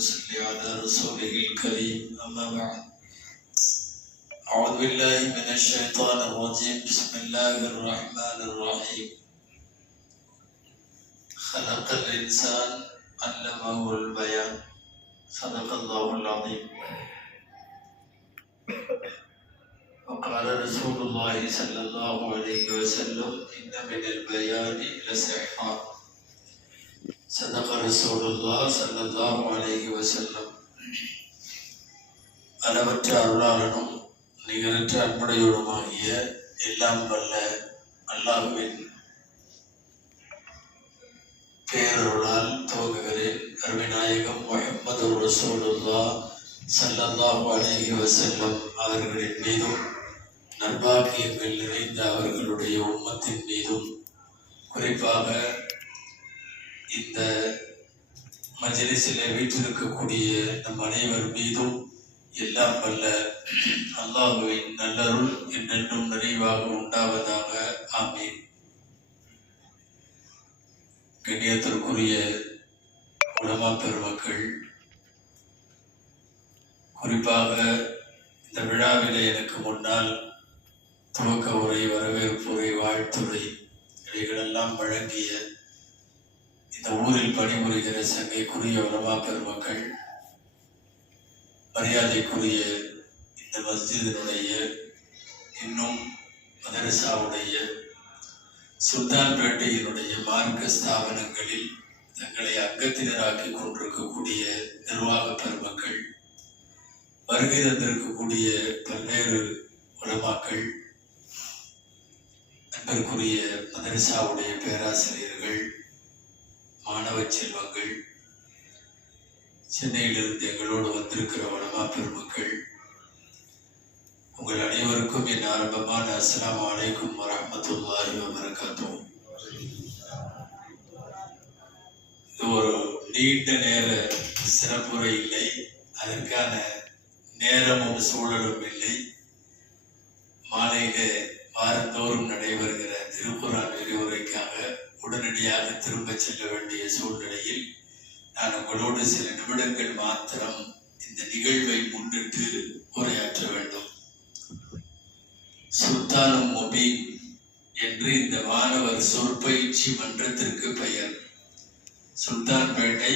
وصل على رسوله الكريم أما بعد أعوذ بالله من الشيطان الرجيم بسم الله الرحمن الرحيم خلق الإنسان علمه البيان صدق الله العظيم وقال رسول الله صلى الله عليه وسلم إن من البيان لسحرا صدق رسول الله صلى الله عليه وسلم அளவற்ற அருளாளனும் நிகரற்ற அன்புடையோடுமாகிய எல்லாம் வல்ல அல்லாஹ்வின் பேரருளால் துவங்குகிறேன். அருமைநாயகம் முஹம்மது ரசூலுல்லாஹ் ஸல்லல்லாஹு அலைஹி வஸல்லம் அவர்களின் மீதும் நற்பாக்கியங்கள் நிறைந்த அவர்களுடைய உம்மத்தின் மீதும் குறிப்பாக இந்த மஜ்லிஸில் வீற்றிருக்கக்கூடிய நம் அனைவர் மீதும் எல்லாம் வல்ல அல்லாஹ்வின் நல்லருள் என்றென்றும் நிறைவாக உண்டாவதாக. ஆமீன். கண்ணியத்திற்குரிய உலமா பெருமக்கள், குறிப்பாக இந்த விழாவிலே எனக்கு முன்னால் துவக்க உரை, வரவேற்பு உரை, வாழ்த்துரை இவைகளெல்லாம் வழங்கிய இந்த ஊரில் பணிபுரிகிற சங்கைக்குரிய உலமா பெருமக்கள், மரியாதைக்குரிய இந்த மஸ்ஜிதினுடைய இன்னும் மதரசாவுடைய சுல்தான்பேட்டையினுடைய மார்க்க ஸ்தாபனங்களில் தங்களை அங்கத்தினராக்கி கொண்டிருக்கக்கூடிய நிர்வாக பெருமக்கள், வருகை தந்திருக்கக்கூடிய பல்வேறு உலமாக்கள், அன்பிற்குரிய மதரசாவுடைய பேராசிரியர்கள், மாணவ செல்வங்கள், சென்னையிலிருந்து எங்களோடு வந்திருக்கிற உலமா பெருமக்கள், உங்கள் அனைவருக்கும் என் ஆரம்பமான அஸ்ஸலாமு அலைக்கும் வரஹ்மத்துல்லாஹி வபரகாத்துஹு. இது ஒரு நீண்ட நேர சிறப்புரை இல்லை, அதற்கான நேரமும் சூழலும் இல்லை. மாலையிலே வாரந்தோறும் நடைபெறுகிற திருக்குர்ஆன் விரிவுரைக்காக உடனடியாக திரும்ப செல்ல வேண்டிய சூழ்நிலையில் நான் உங்களோடு சில நிமிடங்கள் மாத்திரம் இந்த நிகழ்வை முன்னிட்டு உரையாற்ற வேண்டும். சுல்தானும் முபீன் என்று இந்த மாணவர் சொற்பயிற்சி மன்றத்திற்கு பெயர். சுல்தான்பேட்டை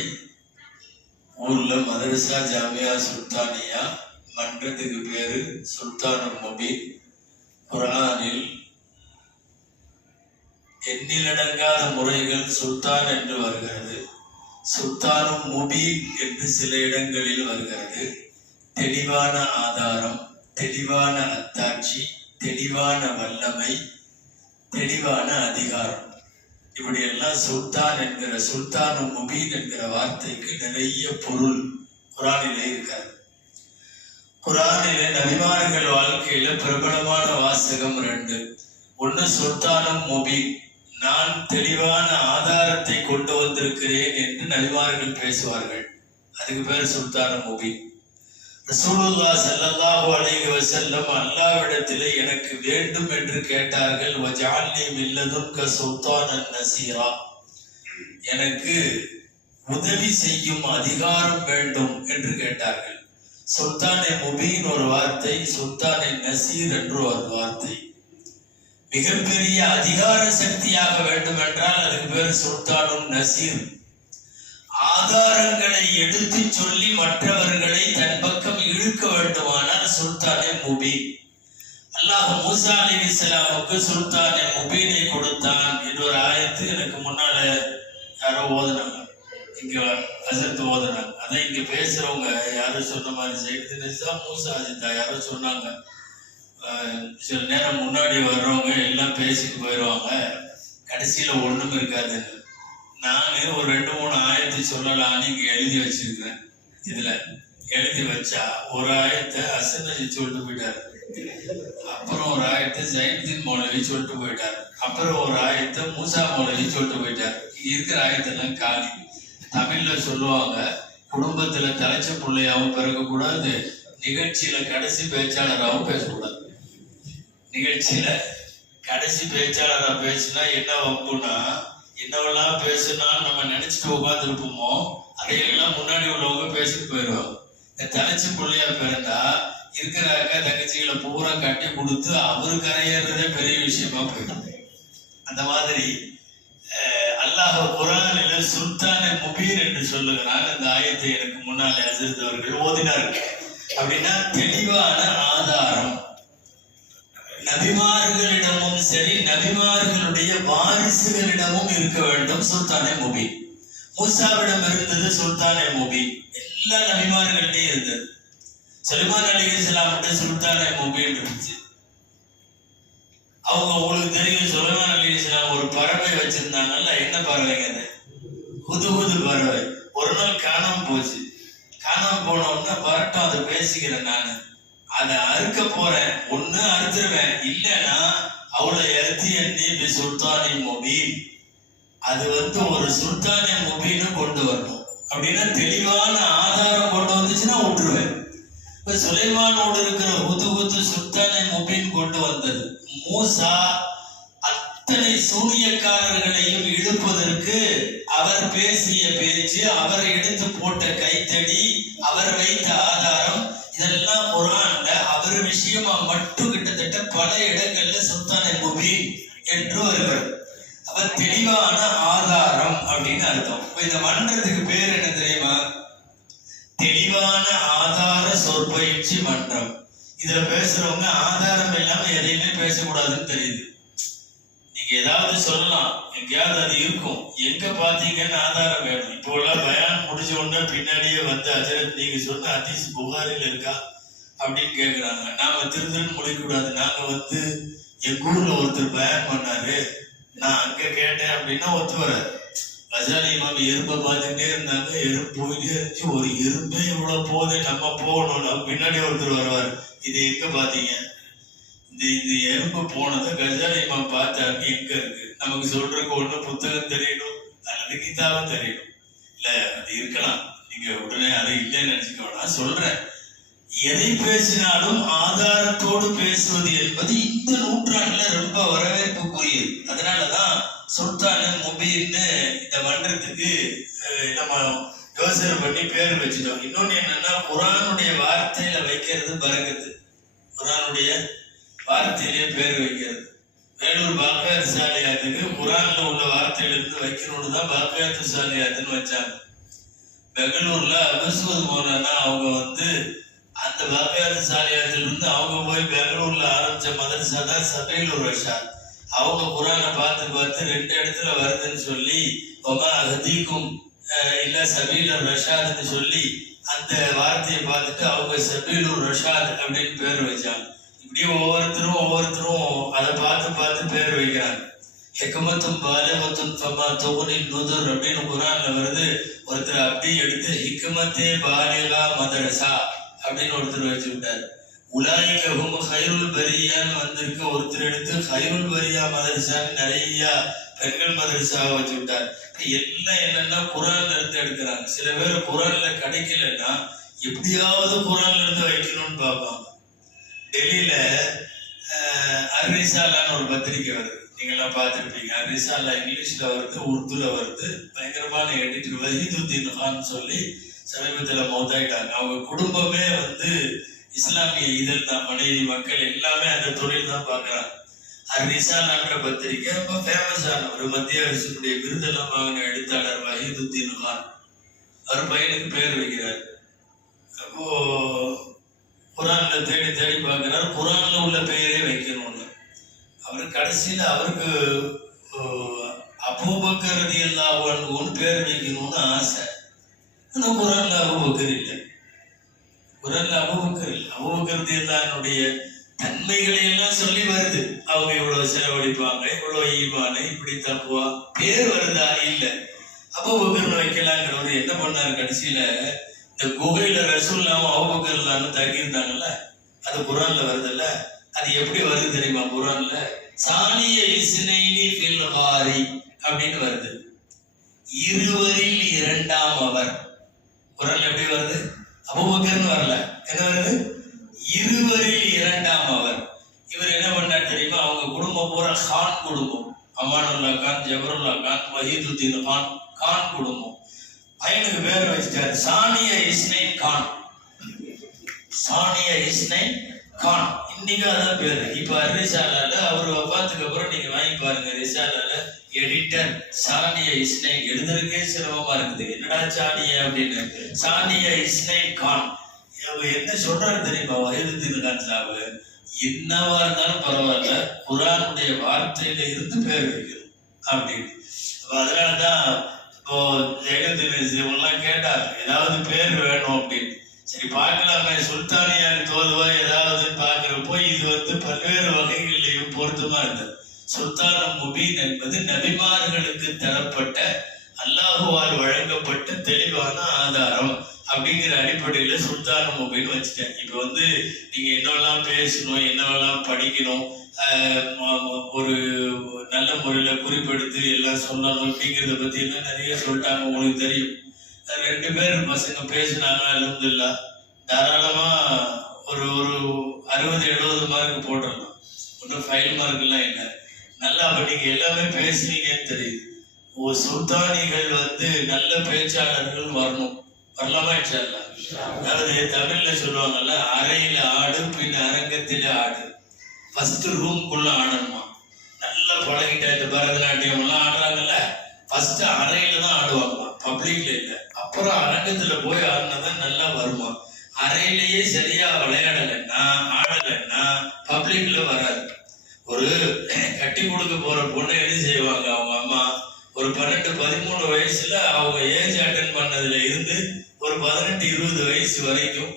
ஊர்ல மதரசா ஜாமியா சுல்தானியா, மன்றத்துக்கு பேரு சுல்தானும் முபீன். குர்ஆனில் எண்ணிலடங்காத முறைகள் சுல்தான் என்று வருகிறது, சுல்தானும் முபீன் என்று சில இடங்களில் வருகிறது. தெளிவான ஆதாரம், தெளிவான அத்தாட்சி, தெளிவான வல்லமை, தெளிவான அதிகாரம், இப்படியெல்லாம் சுல்தான் என்கிற சுல்தானும் முபீன் என்கிற வார்த்தைக்கு நிறைய பொருள் குர்ஆனிலே இருக்காது. குர்ஆனிலே நபிமார்கள் வாழ்க்கையில பிரபலமான வாசகம் ரெண்டு. ஒன்னு சுல்தானும் முபீன், நான் தெளிவான ஆதாரத்தை கொண்டு வந்திருக்கிறேன் என்று நபிமார்கள் பேசுவார்கள், அதுக்கு பேர் சுல்தானும் முபீன். ரசூலுல்லாஹ் ஸல்லல்லாஹு அலைஹி வஸல்லம் அல்லாஹ்விடத்திலே எனக்கு வேண்டும் என்று கேட்டார்கள். வஜஅல்னி மின் லதுன்க சுல்தானன் நஸீரா, எனக்கு உதவி செய்யும் அதிகாரம் வேண்டும் என்று கேட்டார்கள். சுல்தானே முபீன் ஒரு வார்த்தை, சுல்தானே நஸீர் என்று ஒரு வார்த்தை. மிகப்பெரிய அதிகார சக்தியாக வேண்டும் என்றால் அதுக்கு பேர் சுல்தானும் நஸீர். ஆதாரங்களை எடுத்து சொல்லி மற்றவர்களை தன் பக்கம் இழுக்க வேண்டுமானால் சுல்தானே முபீன். அல்லாஹ் மூசா அலைஹிஸ்ஸலாமுக்கு சுல்தானே முபீனை கொடுத்தான் என்ற ஒரு ஆயத்து எனக்கு முன்னால யாரோ ஓதுனாங்க, இங்க ஹஸரத் ஓதுனாங்க. அதான் இங்க பேசுறவங்க யாரும் சொன்ன மாதிரி செய்து மூசா அஜித்தா யாரோ சொன்னாங்க. சில நேரம் முன்னாடி வர்றவங்க எல்லாம் பேசிட்டு போயிடுவாங்க, கடைசியில ஒண்ணும் இருக்காதுன்னு. நான் ஒரு 2-3 ஆயத்தை சொல்லலான்னு இங்க எழுதி வச்சிருக்கிறேன். இதுல எழுதி வச்சா ஒரு ஆயத்தை அசனஜி சொல்லிட்டு போயிட்டாரு, அப்புறம் ஒரு ஆயத்தை ஜைனுதீன் மௌலவி சொல்லிட்டு போயிட்டாரு, அப்புறம் ஒரு ஆயத்தை மூசா மௌலவி சொல்லிட்டு போயிட்டாரு. இருக்கிற ஆயத்தெல்லாம் காலி. தமிழ்ல சொல்லுவாங்க, குடும்பத்துல தலைச்ச பிள்ளையாவும் பிறக்கக்கூடாது, நிகழ்ச்சியில கடைசி பேச்சாளராகவும் பேசக்கூடாது. நிகழ்ச்சியில கடைசி பேச்சாளரா பேசினா என்ன வம்புனா, என்னவெல்லாம் பேசுனா நம்ம நினைச்சிட்டு உட்கார்ந்துருப்போமோ அதையெல்லாம் முன்னாடி உள்ளவங்க பேசிட்டு போயிடுவாங்க. இந்த தனிச்சு பிள்ளையா பிறந்தா இருக்கிற அக்கா தங்கச்சிகளை பூரா கட்டி கொடுத்து அவரு கரையேறதே பெரிய விஷயமா போயிடும். அந்த மாதிரி அல்லாஹ் குர்ஆனில சுல்தானே முபீன் என்று சொல்லுகிறான். இந்த ஆயத்தை எனக்கு முன்னாலே ஹஸரத் அவர்கள் ஓதினார்கள். அப்படின்னா தெளிவான ஆதாரம் நபிமார்களிடமும் சரி நபிமார்களுடைய வாரிசுகளிடமும் இருக்க வேண்டும். சுல்தானே முபீன் மூசாவிடம் இருந்தது, சுல்தானே முபீன் எல்லா நபிமார்கள்டையும் இருந்தது. சுலைமான் அலைஹிஸ்ஸலாம் சுல்தானே முபீன் இருந்துச்சு. அவங்க உங்களுக்கு தெரியும், சுலைமான் அலைஹிஸ்ஸலாம் ஒரு பறவை வச்சிருந்தாங்கல்ல. என்ன பறவைங்க அது? ஹுதுஹுது பறவை. ஒரு நாள் காணாம போச்சு. காணாம போன உடனே வரட்டும், அதை பேசிக்கிறேன், நான் அதை அறுக்க போறேன், ஒண்ணு அறுத்துருவேன், இல்லைன்னா அவளை எழுதி எண்ணி சுல்தானே முபீன், அது ஒரு சுல்தானே முபீன்னு கொண்டு வரணும். அப்படின்னா தெளிவான ஆதாரம் கொண்டு வந்துச்சுன்னா விட்டுருவேன். இப்ப சுலைமானோடு இருக்கிற ஹுதுஹுது சுல்தானே முபீன் கொண்டு வந்தது. மூசா அத்தனை சூனியக்காரர்களையும் இழுப்பதற்கு அவர் பேசிய பேச்சு, அவரை எடுத்து போட்ட கைத்தடி, அவர் வைத்த ஆதாரம், இதெல்லாம் குர்ஆன்ல அவர் விஷயமா மட்டும் கிட்டத்தட்ட பல இடங்கள்ல சுல்தானே முபீன் என்று வருகிறது. அவர் தெளிவான ஆதாரம் அப்படின்னு அர்த்தம். இந்த மன்றத்துக்கு பேர் என்ன தெரியுமா? தெளிவான ஆதார சொற்பயிற்சி மன்றம். இதுல பேசுறவங்க ஆதாரம் இல்லாம எதையுமே பேசக்கூடாதுன்னு தெரியுது. நீங்க ஏதாவது சொல்லலாம், எங்கேயாவது அது இருக்கும், எங்க பாத்தீங்கன்னு ஆதாரம் வேணும். இப்போ உள்ள பயான் முடிஞ்ச உடனே பின்னாடியே ஹஜரத் நீங்க சொன்ன ஹதீஸ் புகாரில் இருக்கா அப்படின்னு கேட்கிறாங்க. நாம திருந்துன்னு முடிக்கூடாது. நாங்க எங்க ஊர்ல ஒருத்தர் பயான் பண்ணாரு, நான் அங்க கேட்டேன் அப்படின்னா ஒத்து வராது. கஜாலி இமாம் எறும்பை பார்த்துட்டே இருந்தாங்க, எறும்பு போயிட்டே இருந்துச்சு. ஒரு எறும்பே இவ்வளவு போதே, நம்ம போகணும். பின்னாடி ஒருத்தர் வருவார், இது எங்க பாத்தீங்க? இந்த எறும்பு போனதை கஜாலி இமாம் பார்த்தாங்க, எங்க இருக்கு? நமக்கு சொல்றதுக்கு ஒண்ணு புத்தகம் தெரியணும் அல்லது கிதாபம் தெரியணும். இல்ல அது இருக்கலாம், நீங்க உடனே அதை இல்லைன்னு நினைச்சுக்கோனா சொல்றேன். எதை பேசினாலும் ஆதாரத்தோடு பேசுவது என்பது இந்த நூற்றாண்டுல ரொம்ப வரவேற்புக்குரியது. அதனாலதான் சுல்தானே முபீன்னு இந்த மன்றத்துக்கு நம்ம யோசனை பண்ணி பேர் வச்சுட்டோம். இன்னொன்னு என்னன்னா, குர்ஆனுடைய வார்த்தையில வைக்கிறது பரக்கத்து. குர்ஆனுடைய வார்த்தையிலேயே பேர் வைக்கிறது. வேலூர் பாக்கியாத்து சாலியாத்துக்கு குர்ஆன்ல உள்ள வார்த்தையில இருந்து வைக்கணும்னு தான் பாக்கியாத்து சாலியாத்துன்னு வச்சாங்க. பெங்களூர்ல அபஸ்வத் மௌலானா அவங்க அந்த பாக்கியாத்து சாலியாத்துல இருந்து அவங்க போய் பெங்களூர்ல ஆரம்பிச்ச மதரசா தான் சபீலுர் ரஷாத். அவங்க குர்ஆனை பார்த்து 2 இடத்துல வருதுன்னு சொல்லி ஒமா அஹதீக்கும் இல்ல சபீலுர் ரஷாத்னு சொல்லி அந்த வார்த்தையை பார்த்துட்டு அவங்க சபீலுர் ரஷாத் அப்படின்னு பேர் வச்சாங்க. இப்படியே ஒவ்வொருத்தரும் அதை பார்த்து பேர் வைக்கிறாங்க. ஹிக்மத்தும் பாலிகத்தும் ஃபமா துக்னின் நுதுர் அப்படின்னு குர்ஆன்ல வருது. ஒருத்தர் அப்படியே எடுத்து ஹிக்மத்தே பாலிகா மதரசா அப்படின்னு ஒருத்தர் வச்சு விட்டாரு. உலாயிகஹும் ஹைருல் பரியான்னு வந்திருக்கு. ஒருத்தர் எடுத்து ஹைருல் பரியா மதரசான்னு நிறைய பெண்கள் மதரசாவை வச்சு விட்டார். எல்லாம் என்னன்னா குர்ஆன்ல இருந்து எடுக்கிறாங்க. சில பேர் குர்ஆன்ல கிடைக்கலன்னா எப்படியாவது குர்ஆன்ல இருந்து வைக்கணும்னு பார்ப்பாங்க. டெல்லியில அர்ரிசாலான்னு ஒரு பத்திரிகை வருது, நீங்கெல்லாம் பார்த்துருப்பீங்க. அர்ரிசாலா இங்கிலீஷ்ல வருது, உருதுல வருது. பயங்கரமான எடிட்டர் வஹீதுத்தீன் கான் சொல்லி சமீபத்தில் மௌத்தாயிட்டாங்க. அவங்க குடும்பமே இஸ்லாமிய இதழ் தான், மனைவி மக்கள் எல்லாமே அந்த தொழில் தான் பார்க்குறாங்க. அர்ரிசாலான்ற பத்திரிகை ரொம்ப ஃபேமஸான ஒரு மத்திய அரசுடைய விருதெல்லாம் வாங்கின எழுத்தாளர் வஹீதுத்தீன் கான். அவர் பையனுக்கு பேர் வைக்கிறார். அப்போ குர்ஆன்ல தேடி பார்க்கிறார், குர்ஆன்ல உள்ள பெயரே வைக்கணும்னு. அவரு கடைசியில அவருக்கு அபூபக்கர் ரலியல்லாஹு அன்ஹுன்னு பேர் வைக்கணும்னு ஆசை. ஆனா குர்ஆன்ல அபூபக்கர் இல்லை. குர்ஆன்ல அபூபக்கர் இல்லை. அபூபக்கர் ரலியல்லாஹுடைய தன்மைகளை எல்லாம் சொல்லி வருது. அவங்க இவ்வளவு செலவழிப்பாங்க, இவ்வளவு ஈமான், இப்படி தக்குவா, பேர் வருதா? இல்லை. அபூபக்கர் வைக்கலாங்கிறவர் என்ன பண்ணாரு, கடைசியில இந்த குகையில ரசூலுல்லாஹ் அபூபக்கர்லான்னு தங்கியிருந்தாங்கல்ல, அது குர்ஆன்ல வருதுல்ல. அது எப்படி வருது தெரியுமா? குர்ஆன்ல சானிய இஸ்னைனி ஃபில் காரி அப்படின்னு வருது. இருவரில் இரண்டாம் அவர். குர்ஆன்ல எப்படி வருது? அபூபக்கர்னு வரல, என்ன வருது? இருவரில் இரண்டாம் அவர். இவர் என்ன பண்ணார் தெரியுமா? அவங்க குடும்பம் பூரா கான் குடும்பம். அமானுல்லா கான், ஜபருல்லா கான், வஹீதுத்தீன் கான் குடும்பம். பையனுக்கு பேர் வச்சுட்டாரு சானியா இஸ்னைன் கான். சானியா இஸ்னைன் கான் இன்னைக்கு அதான் பேரு. இப்ப ரிசாலால அவர் வஃபாத்துக்கு அப்புறம் நீங்க வாங்கி பாருங்க, ரிசாலால எடிட்டர் சானியா இஸ்னைன் எழுதுறதுக்கே சிரமமா இருக்குது. என்னடா சானியா அப்படின்னு, சானியா இஸ்னைன் கான். என்ன சொல்றாரு தெரியுமா? வயது கான்ஸ்லாவு என்னவா இருந்தாலும் பரவாயில்ல, குர்ஆனுடைய வார்த்தையில இருந்து பேர் வைக்கணும் அப்படின்னு. அதனாலதான் இப்போ ஜெயலலிதெல்லாம் கேட்டார் ஏதாவது பேர் வேணும் அப்படின்னு. சரி பார்க்கலாமே, சுல்தானியார் தோதுவா ஏதாவது பார்க்கிறப்போ இது பல்வேறு வகைகளிலையும் பொருத்தமா இருந்தது. சுல்தானும் முபீன் என்பது நபிமார்களுக்கு தரப்பட்ட அல்லாஹுவால் வழங்கப்பட்ட தெளிவான ஆதாரம் அப்படிங்கிற அடிப்படையில சுல்தானும் முபீன் வச்சுட்டேன். இப்ப நீங்க என்னவெல்லாம் பேசணும், என்னவெல்லாம் படிக்கணும், ஒரு நல்ல முறையில குறிப்பெடுத்து எல்லாம் சொல்லணும் அப்படிங்கிறத பத்தி எல்லாம் நிறைய சொல்லிட்டாங்க. உங்களுக்கு தெரியும். 2 பேர் பசங்க பேசினாங்க, அல்ஹம்துலில்லாஹ் தாராளமா ஒரு 60-70 மார்க் போட்டுடலாம். ஒன்றும் ஃபைல் மார்க் எல்லாம் இல்லை. நல்லா அப்ப நீங்க எல்லாமே பேசுவீங்கன்னு தெரியுது. சுல்தானிகள் நல்ல பேச்சாளர்கள் வரணும். வரலாமா இன்ஷாஅல்லாஹ்? அதாவது தமிழ்ல சொல்லுவாங்கல்ல, அறையில ஆடு பின் அரங்கத்தில ஆடு. ஃபர்ஸ்ட் ரூம்குள்ள ஆடணுமா. நல்லா பழகிட்ட இந்த பரதநாட்டியம் எல்லாம் ஆடுறாங்கல்ல, ஃபர்ஸ்ட் அறையில தான் ஆடுவாங்கம்மா, பப்ளிக்ல இல்லை. அப்புறம் அரங்கத்துல போய் ஆடினாதான் நல்லா வருமா. அறையிலேயே சரியா விளையாடலைன்னா ஆடலைன்னா பப்ளிக்ல வராது. ஒரு கட்டி கொடுக்க போற பொண்ணு என்ன செய்வாங்க, அவங்க அம்மா ஒரு 12-13 வயசுல அவங்க ஏஜ் அட்டன் பண்ணதுல இருந்து ஒரு 18-20 வயசு வரைக்கும்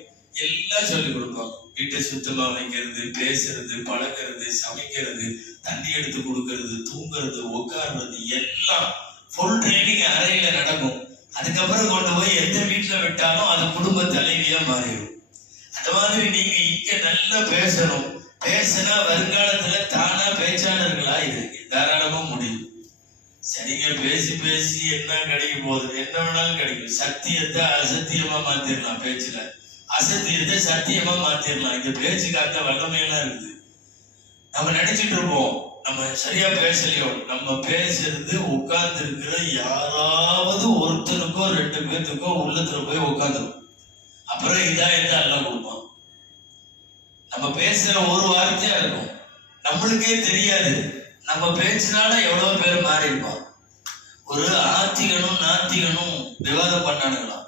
எல்லாம் சொல்லி கொடுப்பாங்க. வீட்டை சுத்தமா வைக்கிறது, பேசுறது, பழக்கிறது, சமைக்கிறது, தண்ணி எடுத்து கொடுக்கறது, தூங்குறது, உட்கார்றது எல்லாம் ஃபுல் ட்ரைனிங் அறையில நடக்கும். அதுக்கப்புறம் கொண்டு போய் எந்த வீட்டுல விட்டாலும் அது குடும்ப தலைவியா மாறிடும். அந்த மாதிரி நீங்க இங்க நல்லா பேசணும். பேசினா வருங்காலத்துல தானா பேச்சாளர்களா இருக்கு, தாராளமா முடியும். சரிங்க, பேசி பேசி என்ன கிடைக்க போகுது? என்ன வேணாலும் கிடைக்கும். சத்தியத்தை அசத்தியமா மாத்திரலாம், பேச்சுல அசத்தியத்தை சத்தியமா மாத்திரலாம். இந்த பேச்சுக்கு அந்த வல்லமையெல்லாம் இருக்குது. நம்ம நினைச்சிட்டு இருப்போம் நம்ம சரியா பேசலையோ. நம்ம பேசுறது உட்கார்ந்து இருக்கிற யாராவது ஒருத்தனுக்கோ 2 பேர்த்துக்கோ உள்ளத்துல போய் உட்காந்துரும். அப்புறம் இதாயத்தை எல்லாம் கொடுப்போம். நம்ம பேசுற ஒரு வார்த்தையா இருக்கும், நம்மளுக்கே தெரியாது நம்ம பேச்சினால எவ்வளவு பேர் மாறி இருப்பான். ஒரு ஆத்திகனும் நாத்திகனும் விவாதம் பண்ணானுங்களாம்.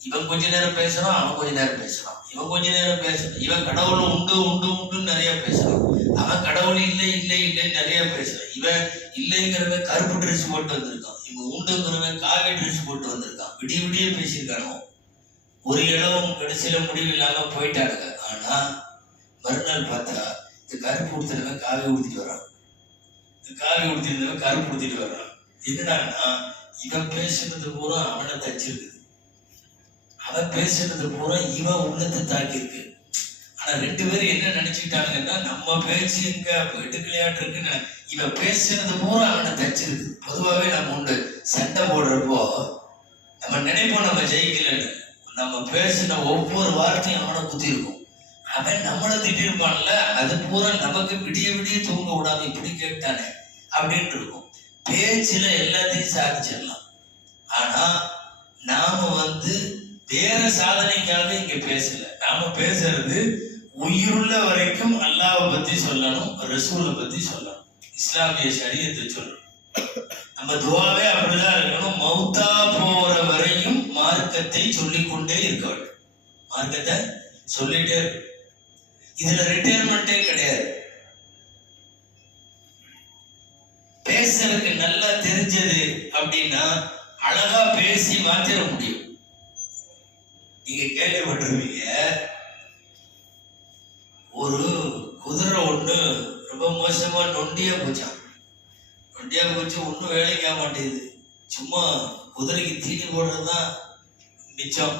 இவன் கொஞ்ச நேரம் பேசுறான், அவன் கொஞ்ச நேரம் பேசுறான். இவன் கொஞ்ச நேரம் பேசுறான். இவன் கடவுள் உண்டு உண்டு உண்டுன்னு நிறைய பேசுறான். அவன் கடவுள் இல்லை இல்லை இல்லைன்னு நிறைய பேசுறான். இவன் இல்லைங்கிறவன் கருப்பு ட்ரெஸ் போட்டு வந்திருக்கான். இவன் உண்டுங்கிறவன் காவி ட்ரெஸ் போட்டு வந்திருக்கான். விடிய விடிய பேசியிருக்கானோ. ஒரு இளவும் கடைசியில முடிவு இல்லாம போயிட்டானுங்க. ஆனா மறுநாள் பார்த்தா இந்த கருப்பு உடுத்தினவன் காவி உடுத்திட்டு வரான், இந்த காவி உடுத்திருந்தவன் கருப்பு உடுத்திட்டு வர்றான். என்னடான்னா இவன் பேசுறது பூரா அவனை தச்சிருக்குது, அவன் பேசுறது பூரா இவன் உள்ளத்தை தாக்கியிருக்கு. ஆனா 2 பேரும் என்ன நினைச்சுக்கிட்டாங்கன்னா நம்ம பேச்சு எங்க எடுக்கலையாட்டு இருக்குன்னு. இவன் பேசுறது பூரா அவனை தச்சிருக்கு. பொதுவாகவே நம்ம உண்டு சண்டை போடுறப்போ நம்ம நினைப்போம் நம்ம ஜெயிக்கலன்னு. நம்ம பேசின ஒவ்வொரு வார்த்தையும் அவனை குத்தி இருக்கும். அவன் நம்மளை திட்டிருப்பான்ல, அது பூரா நமக்கு விடிய விடிய தூங்க விடாம இப்படி கேட்டானே அப்படின்னு இருக்கும். பேச்சுல எல்லாத்தையும் சாதிச்சிடலாம். ஆனா நாம வேற சாதனைக்காக இங்க பேசல. நாம பேசுறது உயிருள்ள வரைக்கும் அல்லாஹ்வை பத்தி சொல்லணும், ரசூலை பத்தி சொல்லணும், இஸ்லாமிய ஷரியத்தை சொல்லணும். நம்ம துவாவே அப்படிதான் இருக்கணும். மௌத்தா போற வரையும் மார்க்கத்தை சொல்லிக்கொண்டே இருக்க வேண்டும். மார்க்கத்தை சொல்லிட்டே இருக்கும். இதுல ரிட்டையர்மெண்டே கிடையாது. பேசுறதுக்கு நல்லா தெரிஞ்சது அப்படின்னா அழகா பேசி மாத்திர முடியும். நீங்க கேள்விப்பட்டிருப்பீங்க, ஒரு குதிரை ஒண்ணு ரொம்ப மோசமா நொண்டியா போச்சான். நொண்டியா போச்சு, ஒன்னும் வேலைக்கு ஆக மாட்டேங்குது. சும்மா குதிரைக்கு தீனி போடுறதுதான் மிச்சம்,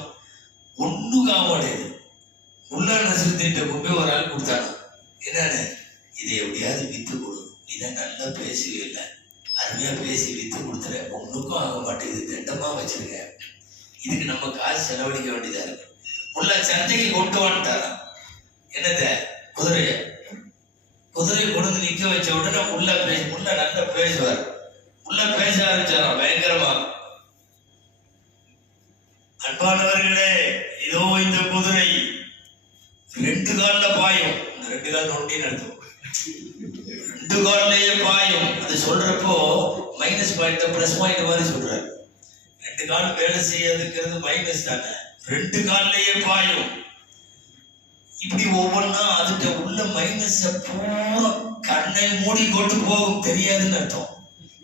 ஒண்ணுக்கு ஆக மாட்டேங்குது. முல்லா நசுத்திட்ட கொண்டு போய் ஒரு ஆள் கொடுத்தாங்க. என்னன்னு, இதை எப்படியாவது வித்து கொடு, இதை நல்லா பேசுவீல்ல, அருமையா பேசி வித்து கொடுத்துற, ஒண்ணுக்கும் ஆக மாட்டேங்குது, திட்டமா வச்சிருக்க, இதுக்கு நம்ம காசு செலவழிக்க வேண்டியதா இருக்கு. முல்லா சந்தைக்கு கொண்டு வந்துட்டாராம். என்னத குதிரைய கொண்டு நிக்க வச்ச உடனே முல்லா நல்லா பேசுவார். முல்லா பேச ஆரம்பிச்சாராம் பயங்கரமா. அன்பானவர்களே, இதோ இந்த குதிரை 2 கால்ல பாயும். 2 கால் ஒண்டின்னு அர்த்தம், 2 கால்லயே பாயும். அது சொல்றப்போ மைனஸ் பாயிண்ட் பிளஸ் பாயிண்ட் மாதிரி சொல்றாரு. 2 கால் வேலை செய்யாதுங்கிறது மைனஸ் தானே. 2 கால்லயே பாயும். இப்படி ஒவ்வொன்னா அதுட்ட உள்ள மைனஸ பூரா கண்ணை மூடி கொண்டு போகும். தெரியாதுன்னு அர்த்தம்,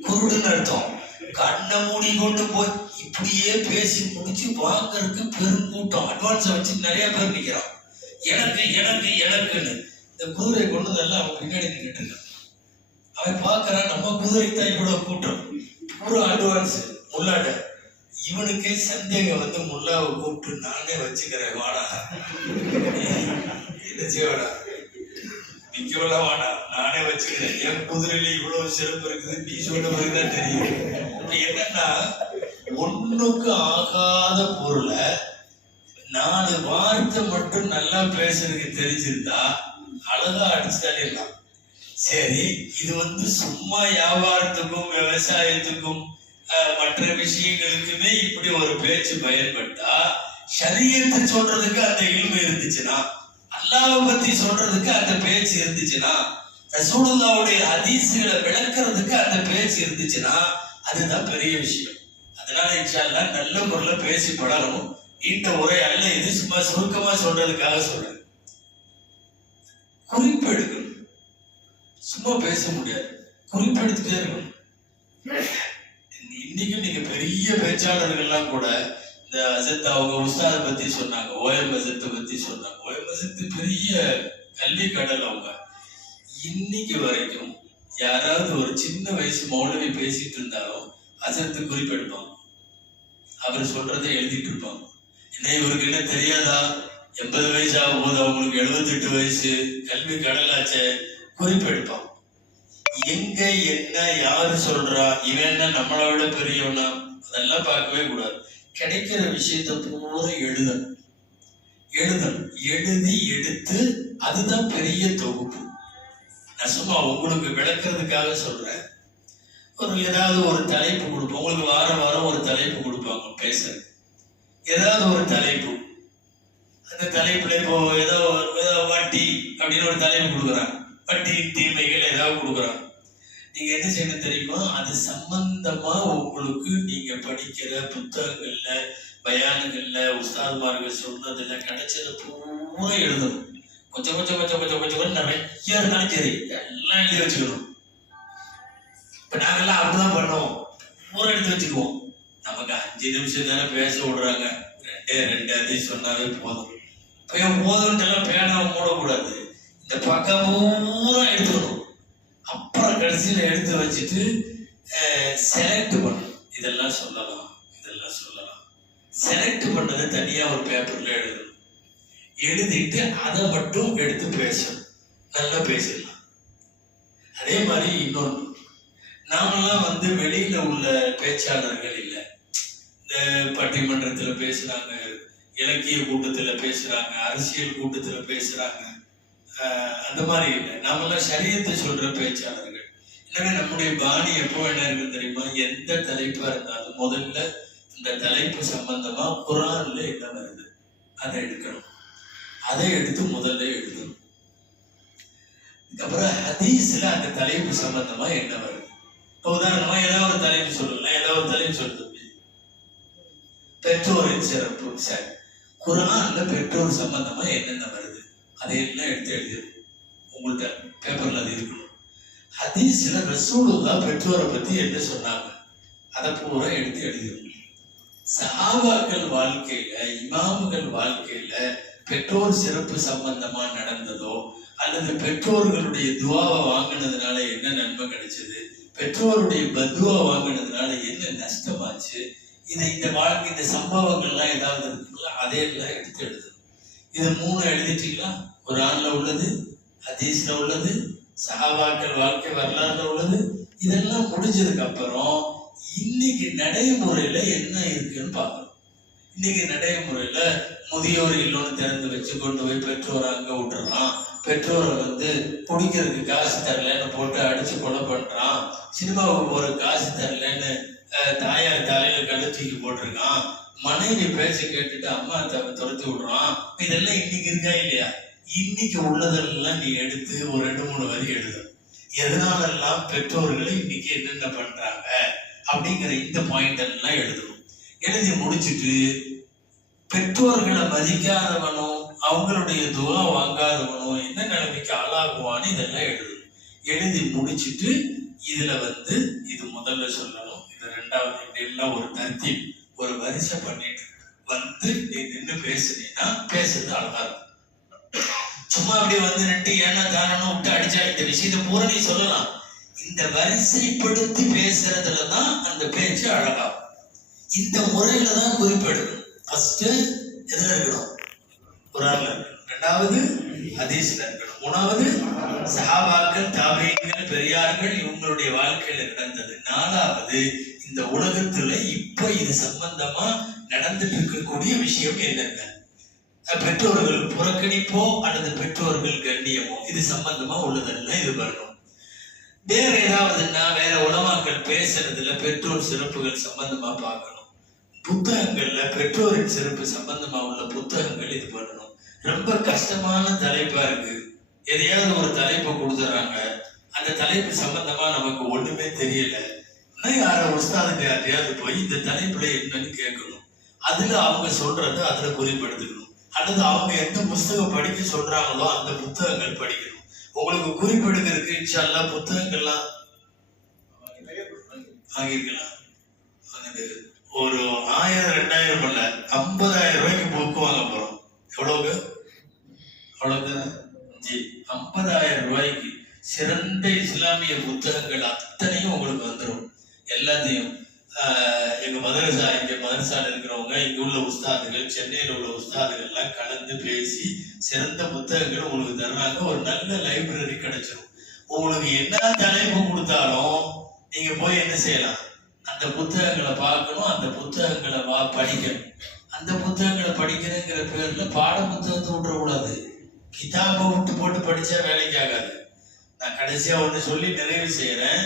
குருடுன்னு அர்த்தம். கண்ணை மூடி கொண்டு போய் இப்படியே பேசி முடிச்சு வாங்கறதுக்கு பெருங்கூட்டம். அட்வான்ஸை வச்சு நிறைய பேர் நிற்கிறான். எனக்கு எனக்கு எனக்குன்னு இந்த குதிரை கொண்டு எல்லாம் அவன் பின்னாடி நின்றுட்டு இருக்கான். அவன் பார்க்கறான், நம்ம குதிரை தான் இவ்வளவு கூட்டம், பூரா அட்வான்ஸ் முல்லாட. இவனுக்கே சந்தேகம் வந்து முல்லாவை கூப்பிட்டு நானே வச்சுக்கிறேன், வாடா என்ன செய்வாடா, நிக்கவெல்லாம் வாடா, நானே வச்சுக்கிறேன், என் குதிரையில இவ்வளவு சிறப்பு இருக்குது, நீ சொல்ற மாதிரிதான் தெரியும். என்னன்னா, ஒண்ணுக்கு ஆகாத பொருளை 4 வார்த்தை மட்டும் நல்லா பேசுறதுக்கு தெரிஞ்சிருந்தா அழகா அடிச்சுட்டாலாம். சரி, இது வந்து சும்மா வியாபாரத்துக்கும் விவசாயத்துக்கும் மற்ற விஷயங்களுக்குமே இப்படி ஒரு பேச்சு பயன்பட்டா, ஷரியத்தை சொல்றதுக்கு அந்த இல்மு இருந்துச்சுன்னா, அல்லாஹ்வை பத்தி சொல்றதுக்கு அந்த பேச்சு இருந்துச்சுன்னா, ரசூலுல்லாஹ்வுடைய ஹதீஸ்களை விளக்குறதுக்கு அந்த பேச்சு இருந்துச்சுன்னா, அதுதான் பெரிய விஷயம். அதனால இன்ஷா அல்லாஹ் நல்ல முறையில பேசி பழகணும். இந்த உரை அல்ல இது, சும்மா சுருக்கமா சொல்றதுக்காக சொல்றேன். குறிப்பு எடுக்கணும், சும்மா பேச முடியாது, குறிப்பு எடுத்துட்டே இருக்கணும். இன்னைக்கு நீங்க பெரிய பேச்சாளர்கள்லாம் கூட இந்த அசத் அவங்க உஸ்தாதை பத்தி சொன்னாங்க, ஓஎம் அசத்தை பத்தி சொன்னாங்க. ஓஎம் அசத்து பெரிய கல்வி கடல். அவங்க இன்னைக்கு வரைக்கும் யாராவது ஒரு சின்ன வயசு மௌலவி பேசிட்டு இருந்தாலும் அசத்து குறிப்பெடுப்பாங்க, அவர் சொல்றதை எழுதிட்டு இருப்பாங்க. என்ன இவருக்கு என்ன தெரியாதா, 80 வயசு ஆகும் போது அவங்களுக்கு 78 வயசு, கல்வி கடலாச்சே, குறிப்பெடுப்பாங்க. எங்க என்ன யாரு சொல்றா, இவன் என்ன நம்மளை விட பெரியவனா, அதெல்லாம் பார்க்கவே கூடாது. கிடைக்கிற விஷயத்த பூரா எழுதணும், எழுதி எடுத்து அதுதான் பெரிய தொகுப்பு. நான் சும்மா உங்களுக்கு விளக்குறதுக்காக சொல்றேன். ஏதாவது ஒரு தலைப்பு கொடுப்போம் உங்களுக்கு, வாரம் ஒரு தலைப்பு கொடுப்பாங்க பேசுறது, ஏதாவது ஒரு தலைப்பு. அந்த தலைப்புல இப்போ ஏதோ வட்டி அப்படின்னு ஒரு தலைப்பு கொடுக்குறாங்க, வட்டியின் தீமைகள் ஏதாவது கொடுக்குறாங்க. நீங்க என்ன செய்யணும் தெரியுமா, அது சம்பந்தமா உங்களுக்கு நீங்க படிக்கிற புத்தகங்கள்ல, பயானுகள்ல, உஸ்தாத்மார்கள் சொன்னதுல கிடைச்சது பூரா எழுதணும். கொஞ்சம் கொஞ்சம் கொஞ்சம் கொஞ்சம் கொஞ்சம் கொஞ்சம் நிறைய இருந்தாலும் சரி எல்லாம் எழுதி வச்சுக்கணும். இப்ப நாங்கெல்லாம் அப்படிதான் பண்ணுவோம், பூரா எடுத்து வச்சுக்குவோம். நமக்கு 5 நிமிஷம் தானே பேச விடுறாங்க, 2 அதையும் சொன்னாவே போதும். போதும்ட்டெல்லாம் பேனாவை மூடக்கூடாது, இந்த பக்கம் பூரா எடுத்துக்கணும். அப்புறம் கடைசியில எடுத்து வச்சுட்டு செலக்ட் பண்ணணும். இதெல்லாம் சொல்லலாம், இதெல்லாம் சொல்லலாம். செலக்ட் பண்ணதை தனியா ஒரு பேப்பர்ல எழுதணும். எழுதிட்டு அதை மட்டும் எடுத்து பேசணும், நல்லா பேசிடலாம். அதே மாதிரி இன்னொன்று, நாமெல்லாம் வந்து வெளியில உள்ள பேச்சாளர்கள் இல்லை. இந்த பட்டிமன்றத்துல பேசுறாங்க, இலக்கிய கூட்டத்துல பேசுறாங்க, அரசியல் கூட்டத்துல பேசுறாங்க, அந்த மாதிரி இல்லை. நாமெல்லாம் ஷரியத்தை சொல்ற பேச்சாளர்கள். எனவே நம்முடைய பாணி எப்போ என்ன இருக்கு தெரியுமா, எந்த தலைப்பா இருந்தாலும் முதல்ல இந்த தலைப்பு சம்பந்தமா குர்ஆன்ல என்ன வருது அதை எடுக்கணும், அதை எடுத்து முதல்ல எழுதணும். அதுக்கப்புறம் ஹதீஸ்ல அந்த தலைப்பு சம்பந்தமா என்ன வருது. உதாரணமா ஏதாவது ஒரு தலைப்பு சொல்லலாம், ஏதாவது ஒரு தலைப்பு சொல்றது பெற்றோரின் சிறப்பு. சரி, குர்ஆன்ல பெற்றோர் சம்பந்தமா என்னென்ன வருது அதையெல்லாம் எடுத்து எழுதிடும். உங்கள்கிட்ட பேப்பர்ல அது இருக்கணும். ஹதீஸ்ல ரசூலுல்லாஹ் பெற்றோரை பத்தி என்ன சொன்னாங்க அதை பூரா எடுத்து எழுதிடும். சஹாபாக்கள் வாழ்க்கையில, இமாமுகள் வாழ்க்கையில பெற்றோர் சிறப்பு சம்பந்தமா நடந்ததோ, அல்லது பெற்றோர்களுடைய துவாவை வாங்கினதுனால என்ன நன்மை கிடைச்சது, பெற்றோருடைய பத்வா வாங்கினதுனால என்ன நஷ்டமாச்சு, இந்த வாழ்க்கை இந்த சம்பவங்கள்லாம் ஏதாவது இருக்குங்களா அதையெல்லாம் எடுத்து எழுதணும். இது 3 எழுதிட்டீங்களா, குர்ஆன்ல உள்ளது, ஹதீஸ்ல உள்ளது, சஹாபாக்கள் வாழ்க்கை வரலாறுல உள்ளது. இதெல்லாம் முடிஞ்சதுக்கு அப்புறம் இன்னைக்கு நடைமுறையில என்ன இருக்குன்னு பார்க்கணும். இன்னைக்கு நடைமுறையில முதியோர் இல்லம்னு திறந்து வச்சு கொண்டு போய் பெற்றோரை அங்க விட்டுறான், பெற்றோரை வந்து குடிக்கிறதுக்கு காசு தரலன்னு போட்டு அடிச்சு கொலை பண்றான், சினிமாவுக்கு போற காசு தரலன்னு தாயார் தலையில கழுத்தூக்கி போட்டிருக்கான், மனைவி பேச்ச கேட்டுட்டு அம்மா துரத்தி விடுறான். இதெல்லாம் இன்னைக்கு இருக்கா இல்லையா? இன்னைக்கு உள்ளதெல்லாம் நீ எடுத்து ஒரு 2-3 வரி எழுது. எதனாலெல்லாம் பெற்றோர்களை இன்னைக்கு என்னென்ன பண்றாங்க அப்படிங்கிற இந்த பாயிண்ட் எல்லாம் எழுதணும். எழுதி முடிச்சுட்டு பெற்றோர்களை மதிக்காதவனோ அவங்களுடைய துவா வாங்காதவனோ என்ன நிலைமைக்கு ஆளாகுவான்னு இதெல்லாம் எழுதணும். எழுதி முடிச்சுட்டு இதுல இது முதல்ல சொல்லணும், இது ரெண்டாவது, இப்படி எல்லாம் ஒரு தருத்தி ஒரு வரிசை பண்ணிட்டு நீ நின்று பேசுனீங்கன்னா பேசுறது அழகா இருக்கும். சும்மா அப்படி நின்று ஏன்னா தானன்னு விட்டு அடிச்சா இந்த விஷயத்தை பூரா நீ சொல்லலாம். இந்த வரிசைப்படுத்தி பேசுறதுலதான் அந்த பேச்சு அழகாகும். இந்த முறையில தான் குறிப்பெடுக்கணும். ஃபர்ஸ்ட் எதுல இருக்கணும்? குர்ஆன்ல இருக்கணும். ரெண்டாவது ஹதீஸ்ல இருக்கணும். மூணாவது சஹாபாக்கள், தாபீன்கள், பெரியார்கள் இவங்களுடைய வாழ்க்கையில நடந்தது. நாலாவது இந்த உலகத்துல இப்ப இது சம்பந்தமா நடந்துட்டு இருக்கக்கூடிய விஷயம் என்னென்ன, பெற்றோர்கள் புறக்கணிப்போ அல்லது பெற்றோர்கள் கண்ணியமோ இது சம்பந்தமா உள்ளதெல்லாம் இது வரணும். வேற ஏதாவதுன்னா வேற உலமாக்கள் பேசுறதுல பெற்றோர் சிறப்புகள் சம்பந்தமா பார்க்கணும். புத்தகங்கள்ல பெற்றோரின் சிறப்பு சம்பந்தமா உள்ள புத்தகங்கள் இது பண்ணணும். ரொம்ப கஷ்டமான தலைப்பா இருக்கு. எதையாவது ஒரு தலைப்பை கொடுத்துறாங்க, அந்த தலைப்பு சம்பந்தமா நமக்கு ஒண்ணுமே தெரியல. யார உஸ்தாதுக்கு யாரையாவது போய் இந்த தலைப்புல என்னன்னு கேட்கணும். அதுல அவங்க சொல்றத அதுல குறிப்பெடுத்துக்கணும். அல்லது அவங்க எந்த புத்தகம் படிக்க சொல்றாங்களோ அந்த புத்தகங்கள் படிக்கணும். உங்களுக்கு குறிப்பெடுக்கிறதுக்கு இன்ஷா அல்லாஹ் புத்தகங்கள்லாம் ஆகிருக்கலாம். ஒரு 1000-2000 அல்ல 50,000 ரூபாய்க்கு புக்கு வாங்க போறோம். எவ்வளவு? 50,000 ரூபாய்க்கு சிறந்த இஸ்லாமிய புத்தகங்கள் அத்தனையும் உங்களுக்கு வந்துடும். எல்லாத்தையும் எங்க மதரசா, இங்க மதரசால இருக்கிறவங்க, இங்க உள்ள உஸ்தாதுகள், சென்னையில உள்ள உஸ்தாதுகள் எல்லாம் கலந்து பேசி சிறந்த புத்தகங்கள் உங்களுக்கு தர்றாங்க. ஒரு நல்ல லைப்ரரி கிடைச்சிடும். உங்களுக்கு என்ன தலைப்பு கொடுத்தாலும் நீங்க போய் என்ன செய்யலாம், அந்த புத்தகங்களை பார்க்கணும், அந்த புத்தகங்களை படிக்கணும். அந்த புத்தகங்களை படிக்கிறேங்கிற பேர்ல பாட புத்தகத்தை விட்டுறக்கூடாது. கிதாபை விட்டு போட்டு படிச்சா வேலைக்கு ஆகாது. நான் கடைசியா ஒன்று சொல்லி நிறைவு செய்யறேன்.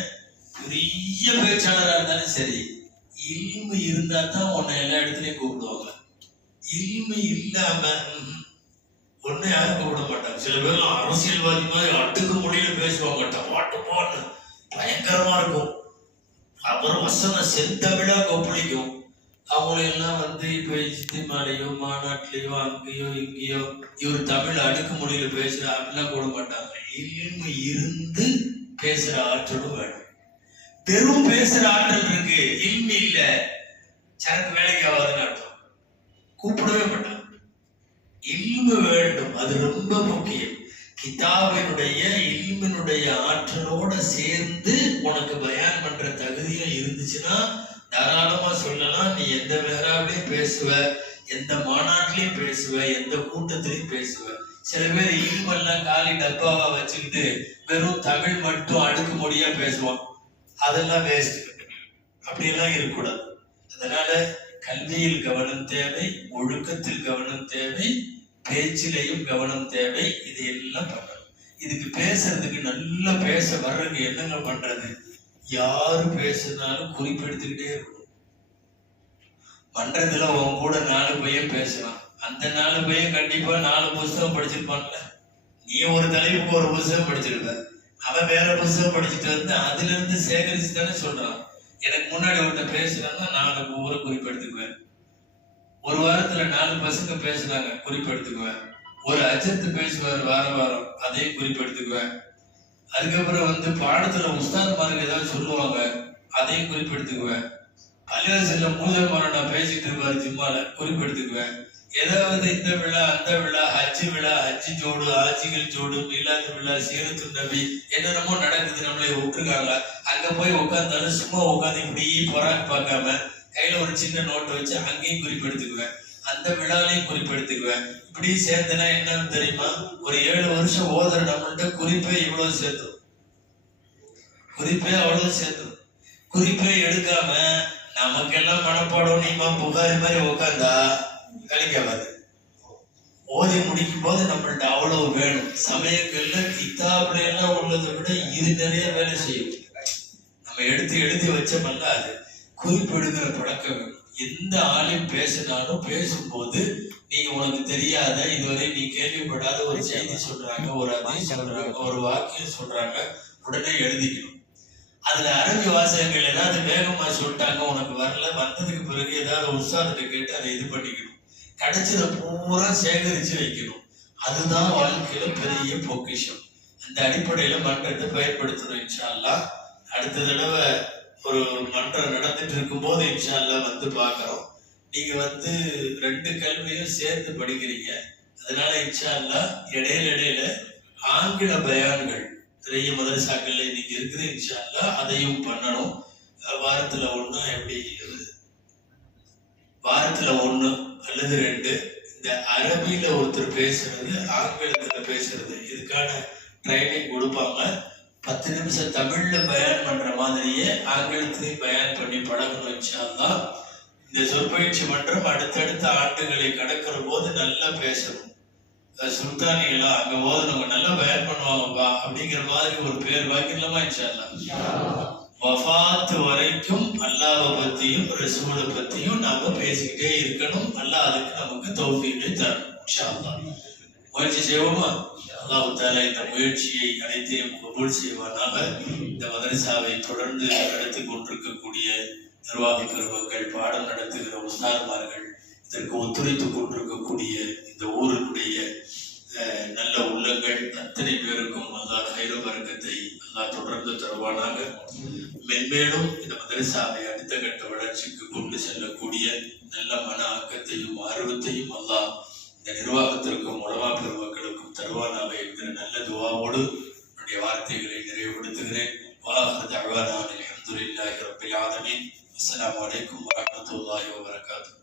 பெரிய பேச்சாளராக இருந்தாலும் சரி, இல்மு இருந்தா தான் உன்னை எல்லா இடத்துலயும் கூப்பிடுவாங்க. இல்மு இல்லாம ஒன்னு யாரும் கூப்பிட மாட்டாங்க. சில பேர்லாம் அரசியல்வாதி மாதிரி அட்டுக்கு முடியல பேசுவாங்க, டமாட்டு போன்னு பயங்கரமா இருக்கும். அப்புறம் வசனம் செந்தமிழா கொப்பளிக்கும். அவங்களெல்லாம் இப்ப இஸ்திமாலையோ மாநாட்டிலையோ அங்கேயோ இங்கேயோ இவர் தமிழ் அடுக்கு மொழியில பேசுற அப்படிலாம் கூட மாட்டாங்க. இல்மு இருந்து பேசுற ஆற்றலும் வேணும். வெறும் பேசுற ஆற்றல் இருக்கு, இல்மு இல்ல, சரக்கு வேலைக்கு ஆகாதுன்னு அர்த்தம். கூப்பிடவே மாட்டாங்க. இல்மு வேண்டும், அது ரொம்ப முக்கியம். கிதாபினுடைய இல்மினுடைய ஆற்றலோட சேர்ந்து உனக்கு பயான் பண்ற தகுதியும் இருந்துச்சுன்னா தாராளமா சொல்லலாம். நீ எந்த வேறாவிலையும் பேசுவ, எந்த மாநாட்டிலையும் பேசுவ, எந்த கூட்டத்திலையும் பேசுவ. சில பேர் இல்மெல்லாம் காலி டப்பாவா வச்சுக்கிட்டு வெறும் தமிழ் மட்டும் அடுக்கு மொழியா பேசுவான். அதெல்லாம் வேஸ்ட். அப்படியெல்லாம் இருக்கக்கூடாது. அதனால கல்வியில் கவனம் தேவை, ஒழுக்கத்தில் கவனம் தேவை, பேச்சிலையும் கவனம் தேவை. இது எல்லாம் பண்ணணும். இதுக்கு பேசுறதுக்கு நல்லா பேச வர்றதுக்கு என்னங்க பண்றது? யாரு பேசுனாலும் குறிப்பெடுத்துக்கிட்டே இருக்கணும். மன்றத்துல உன் கூட 4 பையன் பேசுவான். அந்த 4 பையன் கண்டிப்பா 4 புத்தகம் படிச்சிருப்பான்ல. நீ ஒரு தலைப்புக்கு ஒரு புத்தகம் படிச்சிருப்ப, அவன் வேற புத்தகம் படிச்சுட்டு அதுல இருந்து சேகரிச்சு தானே சொல்றான். எனக்கு முன்னாடி ஒருத்த பேசுறான்னா நான் ஒவ்வொரு குறிப்பெடுத்துக்குவேன். ஒரு வாரத்துல 4 பசங்க பேசுறாங்க, குறிப்பெடுத்துக்குவேன். ஒரு அஜத்து பேசுவார் வாரம், அதையும் குறிப்பெடுத்துக்குவேன். அதுக்கப்புறம் பாடத்துல உஸ்தாத்மார்கள் ஏதாவது சொல்லுவாங்க, அதையும் குறிப்பெடுத்துக்குவேன். பள்ளிவாசல்ல மூதல்மார நான் பேசிட்டு இருப்பாரு, ஜிம்மால குறிப்பெடுத்துக்குவேன். ஏதாவது இந்த விழா அந்த விழா, ஹஜ்ஜி ஜோடு, ஆட்சிகள் ஜோடு, மீலாது விழா, சீரத்து நபி, என்னென்னமோ நடக்குது, நம்மளை விட்டுருக்காங்க. அங்க போய் உட்காந்தாலும் சும்மா உட்காந்து இப்படி பொறாக்கு பார்க்காம கையில ஒரு சின்ன நோட்டை வச்சு அங்கேயும் குறிப்பெடுத்துக்குவேன். அந்த விழாலையும் குறிப்பெடுத்துக்குவேன். இப்படி சேர்ந்தனா என்னன்னு தெரியுமா? ஒரு 7 வருஷம் ஓதுற நம்மள்கிட்ட குறிப்பே இவ்வளவு சேர்த்தோம். குறிப்பே அவ்வளவு சேர்த்தோம். குறிப்பே எடுக்காம நமக்கெல்லாம் மனப்பாடம் நீமா புகாரி மாதிரி உட்காந்தா கழிக்காது. ஓதி முடிக்கும் போது நம்மள்ட்ட அவ்வளவு வேணும். சமயங்கள்ல கிதாபுல எல்லாம் உள்ளதை விட இது நிறைய வேலை செய்யும். நம்ம எடுத்து எழுதி வச்சோம்ல, அது குறிப்பெடுக்கிற பழக்கம் வேணும். எந்த ஆளும் பேசினாலும் பேசும்போது நீங்க உனக்கு தெரியாத இதுவரை நீ கேள்விப்படாத ஒரு செய்தி சொல்றாங்க, ஒரு ஹதீஸ் சொல்றாங்க, ஒரு வாக்கியம் சொல்றாங்க, உடனே எழுதிக்கணும். அதுல அரபி வாசகங்கள் ஏதாவது வேகமா சொல்லிட்டாங்க, உனக்கு வரல, வந்ததுக்கு பிறகு ஏதாவது உஸ்தாதிட்ட கேட்டு அதை இது பண்ணிக்கணும். கிடைச்சதை பூரா சேகரிச்சு வைக்கணும். அதுதான் வாழ்க்கையில பெரிய பொக்கிஷம். அந்த அடிப்படையில மன்றத்தை பயன்படுத்தணும். இன்ஷா அல்லாஹ் அடுத்த தடவை ஒரு மன்றம் நடந்துட்டு இருக்கும் போது இன்ஷா அல்லாஹ் வந்து பார்க்கிறோம். நீங்க வந்து 2 கல்வியும் சேர்த்து படிக்கிறீங்க. அதனால இன்ஷா அல்லாஹ் இடையில ஆங்கில பயான்கள் நிறைய மதரசாக்கள்ல இன்னைக்கு இருக்குது. இன்ஷா அல்லாஹ் அதையும் பண்ணணும். வாரத்துல 1 எப்படி வாரத்துல 1 அல்லது 2 இந்த அரபியில ஒருத்தர் பேசுறது, ஆங்கிலத்துல பேசுறது, இதுக்கான ட்ரைனிங் கொடுப்பாங்க. 10 நிமிஷம் தமிழ்ல பயான் பண்ற மாதிரியே ஆங்கிலத்திலையும் பயான் பண்ணி பழகணும். இன்ஷா அல்லாஹ் இந்த சொற்பயிற்சி மன்றம் அடுத்தடுத்த ஆண்டுகளை கடக்கிற போது நல்லா பேசணும். சுல்தானிகளா அங்க ஓதுனவங்க நல்லா பயான் பண்ணுவாங்கப்பா அப்படிங்கிற மாதிரி ஒரு பேர் வாங்கிடலாமா? இன்ஷா அல்லாஹ் வஃபாத் வரைக்கும் அல்லாஹ்வை பத்தியும் ரசூலை பத்தியும் நாம பேசிக்கிட்டே இருக்கணும். அல்லாஹ் அதுக்கு நமக்கு தௌஃபீகை தரணும். இன்ஷா அல்லாஹ் முயற்சி செய்வோமா? அல்லாஹ் தஆலா இந்த முயற்சியை அனைத்தையும் கபூல் செய்வானாக. இந்த மதரசாவை தொடர்ந்து நடத்தி கொண்டிருக்கக்கூடிய நிர்வாக பெருமக்கள், பாடம் நடத்துகிற உஸ்தாதுமார்கள், இதற்கு ஒத்துழைத்துக் கொண்டிருக்கக்கூடிய இந்த ஊரினுடைய நல்ல உள்ளங்கள் அத்தனை பேருக்கும் அல்லாஹ் கைர பரக்கத்தை அல்லாஹ் தொடர்ந்து தருவானாக. மென்மேலும் இந்த மதரசாவை அடுத்த கட்ட வளர்ச்சிக்கு கொண்டு செல்லக்கூடிய நல்ல மன ஆக்கத்தையும் ஆர்வத்தையும் அல்லாஹ் இந்த நிர்வாகத்திற்கும் உலமா பெருமக்களுக்கும் தருவானாக என்கிற நல்ல துவாவோடு என்னுடைய வார்த்தைகளை நிறைவுபடுத்துகிறேன். வாஹிரு தஅவானா அல்ஹம்துலில்லாஹி ரப்பில் ஆலமீன். அஸ்ஸலாமு அலைக்கும் வரஹ்மத்துல்லாஹி வபரகாத்துஹு.